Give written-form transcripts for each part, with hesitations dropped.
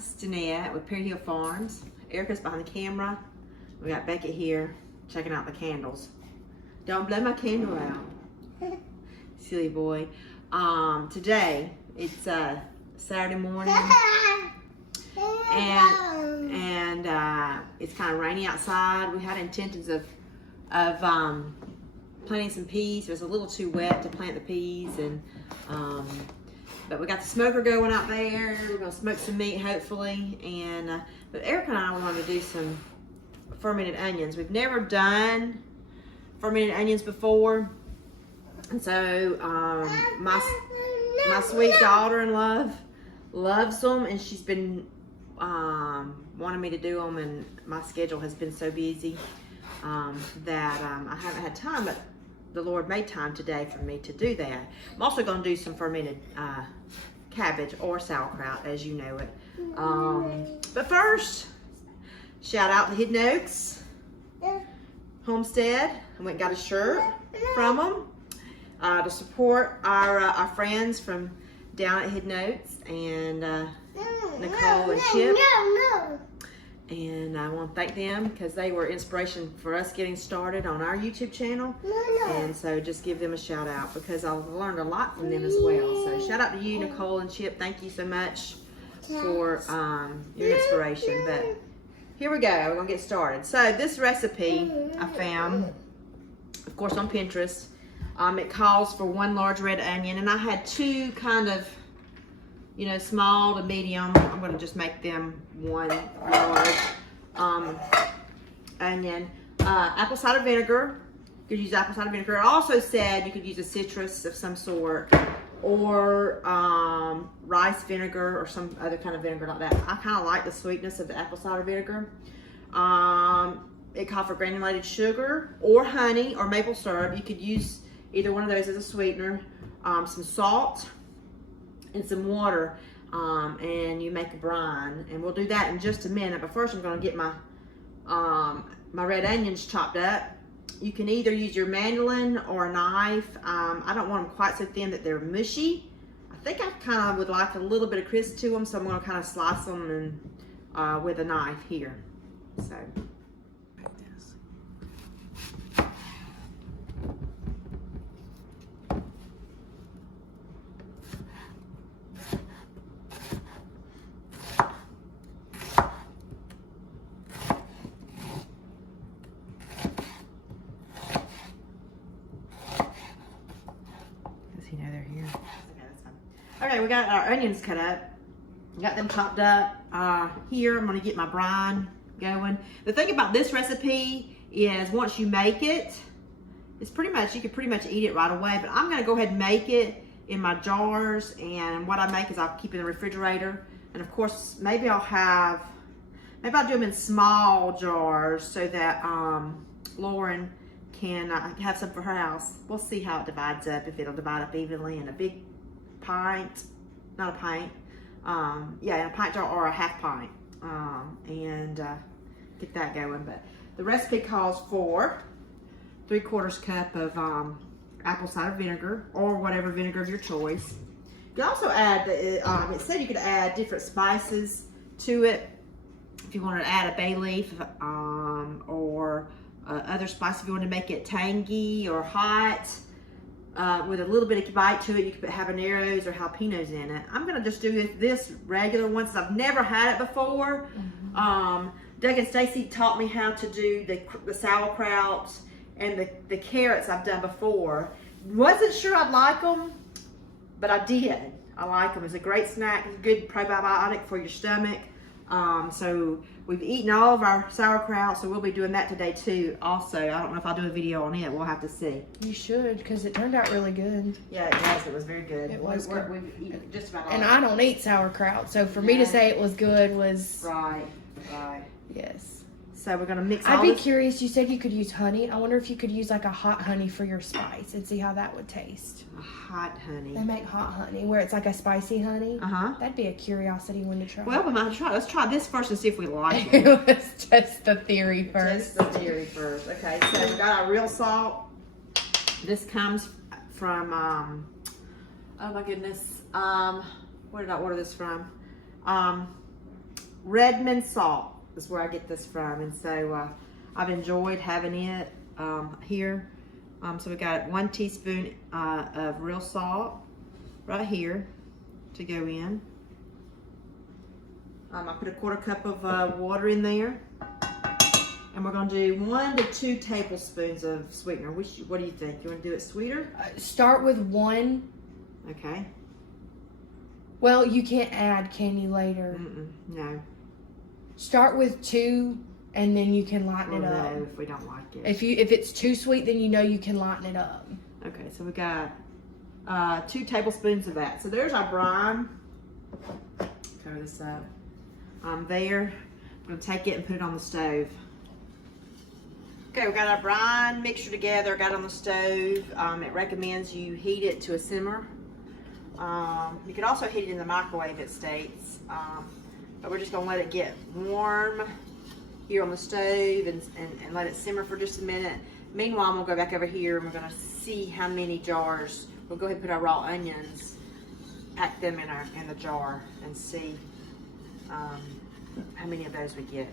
is Danette with Perry Hill Farms. Erica's behind the camera. We got Beckett here checking out the candles. Don't blow my candle out. Silly boy. Today, it's Saturday morning. And it's kind of rainy outside. We had intentions of planting some peas. It was a little too wet to plant the peas, and but we got the smoker going out there. We're gonna smoke some meat hopefully, and but Erica and I wanted to do some fermented onions. We've never done fermented onions before, and so my sweet daughter-in-law loves them, and she's been wanting me to do them, and my schedule has been so busy that I haven't had time, but the Lord made time today for me to do that. I'm also going to do some fermented cabbage or sauerkraut, as you know it. But first, shout out to Hidden Oaks Homestead. I went and got a shirt from them to support our friends from down at Hidden Oaks, and Nicole and Chip. And I want to thank them because they were inspiration for us getting started on our YouTube channel. And so just give them a shout out because I've learned a lot from them as well. So shout out to you, Nicole and Chip. Thank you so much for your inspiration. But here we go. We're going to get started. So this recipe I found, of course, on Pinterest. It calls for 1 large red onion. And I had 2 kind of, you know, small to medium. I'm going to just make them 1 large onion. Apple cider vinegar. You could use apple cider vinegar. It also said you could use a citrus of some sort, or rice vinegar or some other kind of vinegar like that. I kind of like the sweetness of the apple cider vinegar. It called for granulated sugar or honey or maple syrup. You could use either one of those as a sweetener. Some salt and some water, and you make a brine, and we'll do that in just a minute. But first I'm going to get my my red onions chopped up. You can either use your mandolin or a knife. I don't want them quite so thin that they're mushy. I think I kind of would like a little bit of crisp to them, so I'm going to kind of slice them and with a knife here. So like this. Okay, we got our onions cut up. We got them chopped up. Here, I'm gonna get my brine going. The thing about this recipe is once you make it, it's pretty much, you can pretty much eat it right away, but I'm gonna go ahead and make it in my jars, and what I make is I'll keep it in the refrigerator. And of course, maybe I'll do them in small jars so that Lauren can have some for her house. We'll see how it divides up, if it'll divide up evenly in a big pint, not a pint, yeah, in a pint jar or a half pint, and get that going. But the recipe calls for 3/4 cup of apple cider vinegar or whatever vinegar of your choice. You can also add, it said you could add different spices to it. If you wanted to add a bay leaf or other spice, if you want to make it tangy or hot, with a little bit of bite to it, you could put habaneros or jalapenos in it. I'm gonna just do this regular one since I've never had it before. Doug and Stacy taught me how to do the sauerkraut and the carrots I've done before. Wasn't sure I'd like them, but I did. I like them. It's a great snack. It's a good probiotic for your stomach. So we've eaten all of our sauerkraut, so we'll be doing that today too. Also, I don't know if I'll do a video on it. We'll have to see. You should, because it turned out really good. Yeah, it was. It was very good. It was good. We've eaten just about all. And I don't eat sauerkraut, so for me to say it was good was... Right. Yes. So we're gonna mix. I'd be curious. You said you could use honey. I wonder if you could use like a hot honey for your spice and see how that would taste. A hot honey. They make hot honey where it's like a spicy honey. That'd be a curiosity one to try. Well, we might try. Let's try this first and see if we like it. It was just the theory first. Just the theory first. Okay, so we got our real salt. This comes from. Oh my goodness. Where did I order this from? Redmond salt is where I get this from, and so I've enjoyed having it here. So we got 1 teaspoon of real salt right here to go in. I put a 1/4 cup of water in there, and we're gonna do 1 to 2 tablespoons of sweetener. What do you think? You want to do it sweeter? Start with 1. Okay. Well, you can't add candy later. No. Start with 2, and then you can lighten it up. No, if we don't like it. If it's too sweet, then you know you can lighten it up. Okay, so we got 2 tablespoons of that. So there's our brine. Cover this up. There. I'm gonna take it and put it on the stove. Okay, we got our brine mixture together. Got it on the stove. It recommends you heat it to a simmer. You could also heat it in the microwave, it states. But we're just gonna let it get warm here on the stove and let it simmer for just a minute. Meanwhile, I'm gonna go back over here and we're gonna see how many jars. We'll go ahead and put our raw onions, pack them in the jar, and see how many of those we get.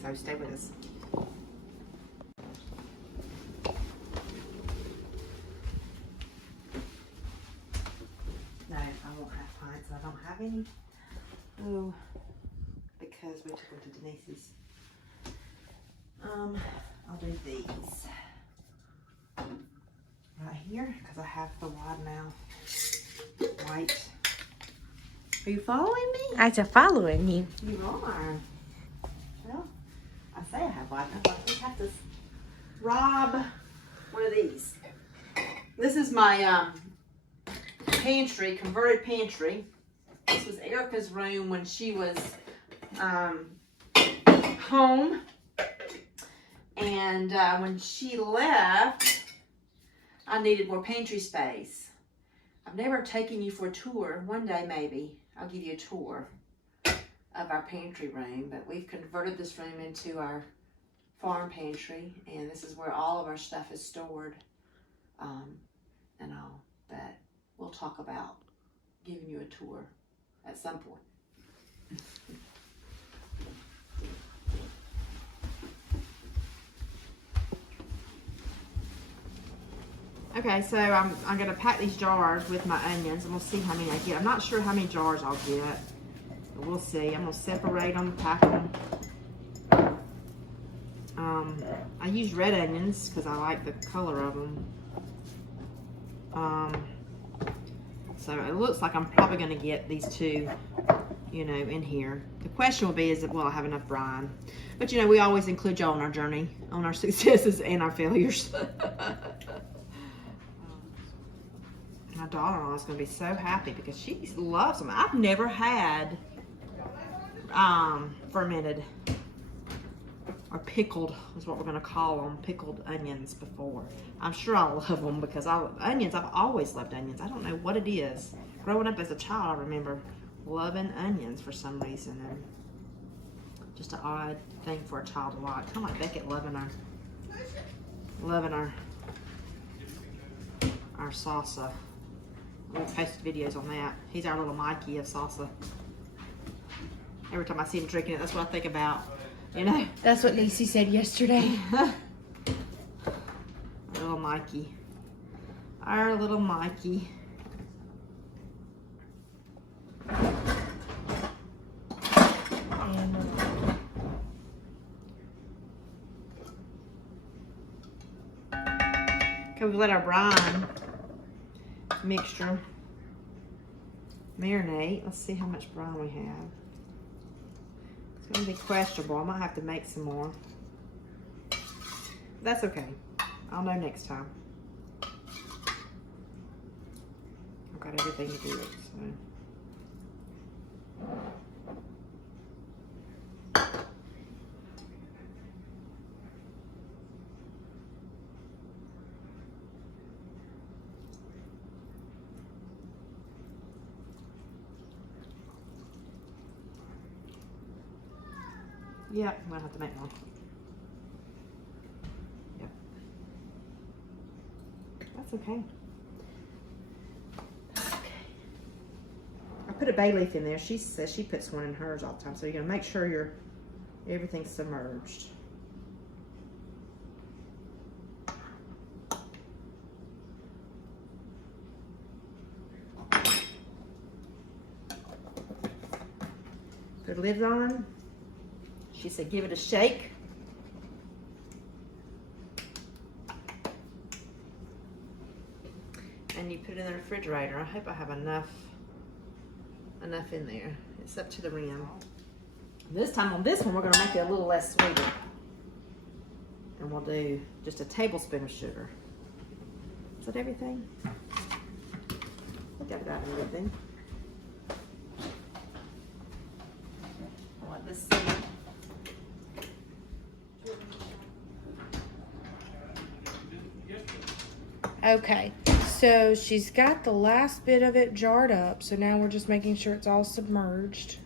So stay with us. No, I won't have pints. I don't have any. Oh, because we took them to Denise's. I'll do these right here because I have the wide mouth white. Are you following me? I'm following you. You are. Well, I say I have wide mouth. I have to rob one of these. This is my pantry, converted pantry. This was Erica's room when she was home. And when she left, I needed more pantry space. I've never taken you for a tour. One day, maybe, I'll give you a tour of our pantry room. But we've converted this room into our farm pantry. And this is where all of our stuff is stored and all. But we'll talk about giving you a tour at some point. Okay, so I'm gonna pack these jars with my onions and we'll see how many I get. I'm not sure how many jars I'll get, but we'll see. I'm gonna separate them, pack them. I use red onions because I like the color of them. So it looks like I'm probably gonna get these 2, you know, in here. The question will be, will I have enough brine? But you know, we always include y'all on our journey, on our successes and our failures. My daughter-in-law is going to be so happy because she loves them. I've never had fermented or pickled is what we're going to call them, pickled onions before. I'm sure I'll love them because onions, I've always loved onions. I don't know what it is. Growing up as a child, I remember loving onions for some reason. And just an odd thing for a child to like. Kind of like Beckett loving our salsa. We'll post videos on that. He's our little Mikey of salsa. Every time I see him drinking it, that's what I think about. You know? That's what Niecy said yesterday. Our little Mikey. Our little Mikey. And, okay, we've let our brine mixture marinate. Let's see how much brine we have. It's going to be questionable. I might have to make some more. That's okay. I'll know next time. I've got everything to do it, so. Yeah, I'm gonna have to make more. Yep. That's okay. put a bay leaf in there. She says she puts one in hers all the time. So you're gonna make sure everything's submerged. Put lids on. She said give it a shake. And you put it in the refrigerator. I hope I have enough in there. It's up to the rim. This time on this one, we're gonna make it a little less sweeter. And we'll do just a tablespoon of sugar. Is that everything? I think I've got everything. Let this see. Okay, so she's got the last bit of it jarred up, so now we're just making sure it's all submerged.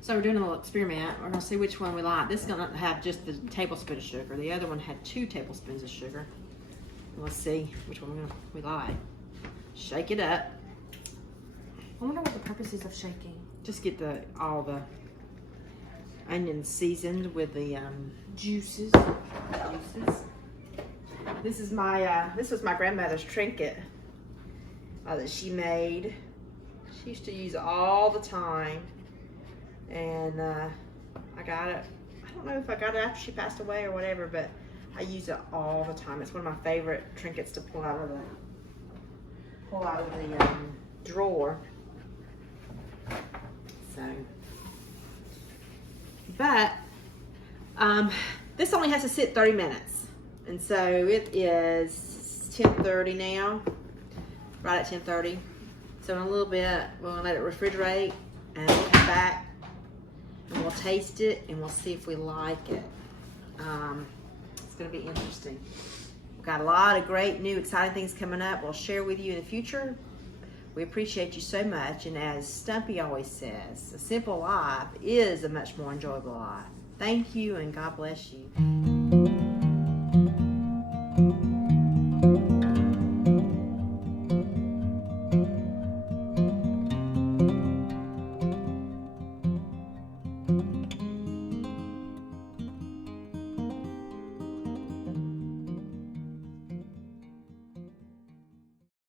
So we're doing a little experiment. We're gonna see which one we like. This is gonna have just the tablespoon of sugar. The other one had 2 tablespoons of sugar. And let's see which one we like. Shake it up. I wonder what the purpose is of shaking. Just get all the onions seasoned with the Juices. This is my this was my grandmother's trinket that she made. She used to use it all the time, and I got it. I don't know if I got it after she passed away or whatever, but I use it all the time. It's one of my favorite trinkets to pull out of the drawer. So, but this only has to sit 30 minutes, and so it is 10:30 now, right at 10:30. So in a little bit, we're gonna let it refrigerate, and we'll come back and we'll taste it and we'll see if we like it. It's gonna be interesting. We've got a lot of great new exciting things coming up. We'll share with you in the future. We appreciate you so much, and as Stumpy always says, a simple life is a much more enjoyable life. Thank you, and God bless you.